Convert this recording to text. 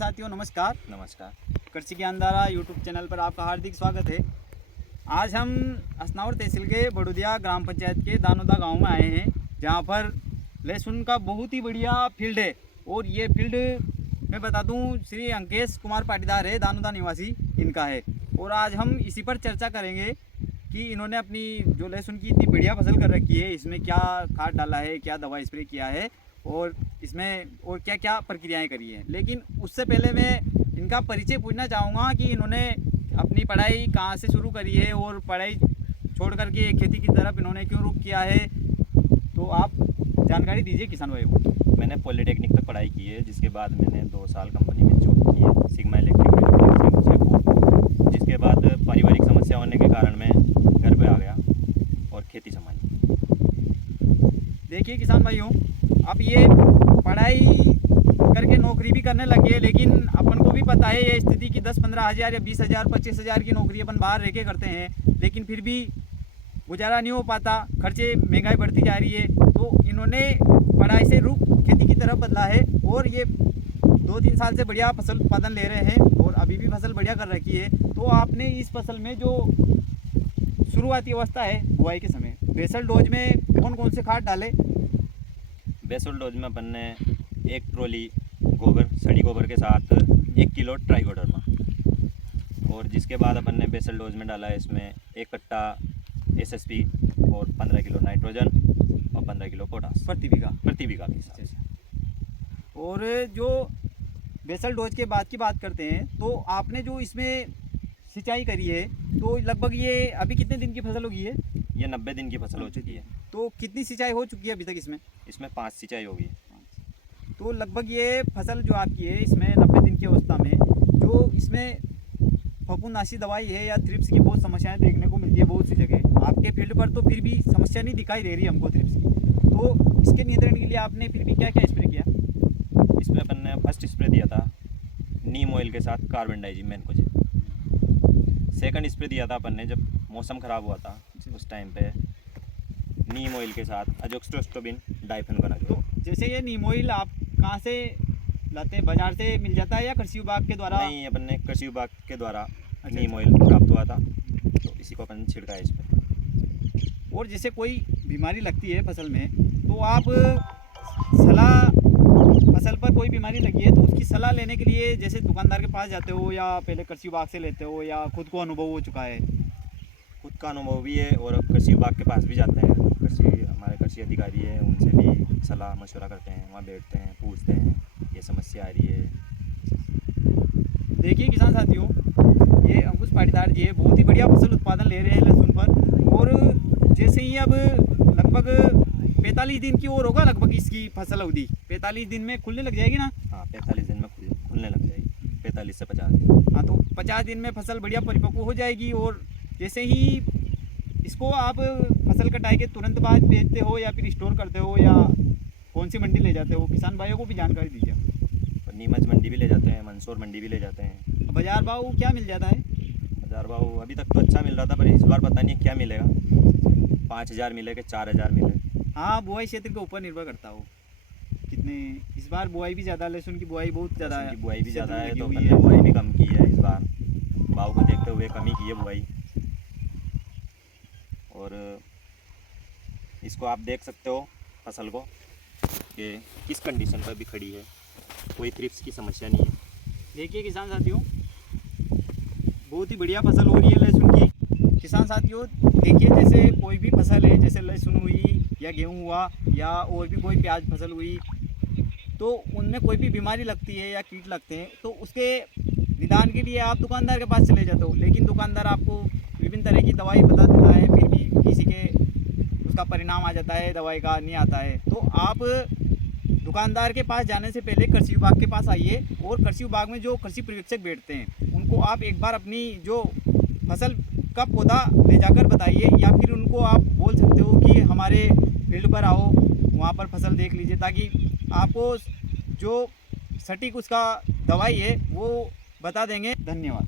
साथियों नमस्कार। नमस्कार। कृषि ज्ञानधारा यूट्यूब चैनल पर आपका हार्दिक स्वागत है। आज हम असनावर तहसील के बड़ोदिया ग्राम पंचायत के दानोदा गांव में आए हैं, जहां पर लहसुन का बहुत ही बढ़िया फील्ड है। और ये फील्ड मैं बता दूं श्री अंकेश कुमार पाटीदार है, दानोदा निवासी इनका है। और आज हम इसी पर चर्चा करेंगे कि इन्होंने अपनी जो लहसुन की इतनी बढ़िया फसल कर रखी है, इसमें क्या खाद डाला है, क्या दवा स्प्रे किया है और इसमें और क्या क्या प्रक्रियाएं करी हैं। लेकिन उससे पहले मैं इनका परिचय पूछना चाहूँगा कि इन्होंने अपनी पढ़ाई कहाँ से शुरू करी है और पढ़ाई छोड़ करके खेती की तरफ इन्होंने क्यों रुख किया है, तो आप जानकारी दीजिए किसान भाई को। मैंने पॉलिटेक्निक तक पढ़ाई की है, जिसके बाद मैंने 2 साल कंपनी में जॉब की है, सिग्मा इलेक्ट्रिक जयपुर। जिसके बाद पारिवारिक समस्या होने के कारण मैं घर पे आ गया और खेती संभाली। देखिए किसान भाइयों, अब ये पढ़ाई करके नौकरी भी करने लगे, लेकिन अपन को भी पता है ये स्थिति की 10-15 हज़ार या 20,000 25,000 की नौकरी अपन बाहर रह के करते हैं, लेकिन फिर भी गुजारा नहीं हो पाता, खर्चे महंगाई बढ़ती जा रही है। तो इन्होंने पढ़ाई से रुख खेती की तरफ बदला है और ये 2-3 साल से बढ़िया फसल उत्पादन ले रहे हैं और अभी भी फसल बढ़िया कर रखी है। तो आपने इस फसल में जो शुरुआती अवस्था है बुआई के समय बेसल डोज में कौन कौन से खाद डाले? बेसल डोज में अपन ने 1 ट्रॉली गोबर, सड़ी गोबर के साथ 1 किलो ट्राइकोडर्मा, और जिसके बाद अपन ने बेसल डोज में डाला है इसमें 1 कट्टा एसएसपी और 15 किलो नाइट्रोजन और 15 किलो पोटास प्रति बीघा के हिसाब से। और जो बेसल डोज के बाद की बात करते हैं, तो आपने जो इसमें सिंचाई करी है, तो लगभग ये अभी कितने दिन की फसल होगी? ये 90 दिन की फसल हो चुकी है। तो कितनी सिंचाई हो चुकी है अभी तक इसमें? इसमें 5 सिंचाई होगी। तो लगभग ये फसल जो आपकी है इसमें 90 दिन की अवस्था में जो इसमें फफूंदनाशी दवाई है या थ्रिप्स की बहुत समस्याएं देखने को मिलती है बहुत सी जगह। आपके फील्ड पर तो फिर भी समस्या नहीं दिखाई दे रही हमको थ्रिप्स की, तो इसके नियंत्रण के लिए आपने फिर भी क्या क्या स्प्रे किया? इसमें अपन ने फर्स्ट स्प्रे दिया था नीम ऑयल के साथ कार्बन डाइजिम को। सेकंड स्प्रे दिया था अपन ने जब मौसम ख़राब हुआ था, उस टाइम पे नीम ऑयल के साथ अजोक्स्ट्रोबिन डाइफेनोन। तो जैसे ये नीम ऑयल आप कहाँ से लाते हैं? बाजार से मिल जाता है या कृषि विभाग के द्वारा? नहीं, अपन ने कृषि विभाग के द्वारा नीम ऑयल प्राप्त हुआ था, तो इसी को अपन ने छिड़का है इस पर। और जैसे कोई बीमारी लगती है फसल में, तो आप सलाह, फसल पर कोई बीमारी लगी है तो उसकी सलाह लेने के लिए जैसे दुकानदार के पास जाते हो या पहले कृषि विभाग से लेते हो या खुद को अनुभव हो चुका है? खुद का अनुभव भी है और कृषि विभाग के पास भी जाते हैं। हमारे कृषि अधिकारी हैं, उनसे भी सलाह मशवरा करते हैं, वहाँ बैठते हैं, पूछते हैं ये समस्या आ रही है। देखिए किसान साथियों, ये अंकुश पाटीदार जी है, बहुत ही बढ़िया फसल उत्पादन ले रहे हैं लहसुन पर। और जैसे ही अब लगभग 45 दिन की और होगा लगभग इसकी फसल अवधि, 45 दिन में खुलने लग जाएगी ना? हाँ, 45 दिन में खुलने लग जाएगी, 45 से 50 दिन। हाँ, तो 50 दिन में फसल बढ़िया परिपक्व हो जाएगी। और जैसे ही इसको आप फसल कटाई के तुरंत बाद बेचते हो या फिर स्टोर करते हो या कौन सी मंडी ले जाते हो? किसान भाइयों को भी जानकारी दीजिए। नीमच मंडी भी ले जाते हैं, मंदसौर मंडी भी ले जाते हैं। बाजार भाव क्या मिल जाता है? बाजार भाव अभी तक तो अच्छा मिल रहा था, पर इस बार पता नहीं क्या मिलेगा, 5,000 मिले कि 4,000 मिले। हाँ, बुआई क्षेत्र के ऊपर निर्भर करता हो कितने। इस बार बुआई भी ज़्यादा, लहसुन की बुआई बहुत ज़्यादा है, बुआई भी ज़्यादा है, तो हुई हमने बुआई भी कम की है इस बार, भाव को देखते हुए कम ही की है बुआई। और इसको आप देख सकते हो फसल को कि किस कंडीशन पर भी खड़ी है, कोई थ्रिप्स की समस्या नहीं है। देखिए किसान साथियों, बहुत ही बढ़िया फसल हो रही है लहसुन की। किसान साथियों देखिए, जैसे कोई भी फसल है, जैसे लहसुन हुई या गेहूं हुआ या और भी कोई प्याज फसल हुई, तो उनमें कोई भी बीमारी लगती है या कीट लगते हैं, तो उसके निदान के लिए आप दुकानदार के पास चले जाते हो, लेकिन दुकानदार आपको विभिन्न तरह की दवाई बता देता है, फिर भी किसी के उसका परिणाम आ जाता है, दवाई का नहीं आता है। तो आप दुकानदार के पास जाने से पहले कृषि विभाग के पास आइए और कृषि विभाग में जो कृषि पर्यवेक्षक बैठते हैं उनको आप एक बार अपनी जो फसल का पौधा ले जाकर बताइए, या फिर उनको आप बोल सकते हो कि हमारे फील्ड पर आओ, वहाँ पर फसल देख लीजिए, ताकि आपको जो सटीक उसका दवाई है वो बता देंगे। धन्यवाद।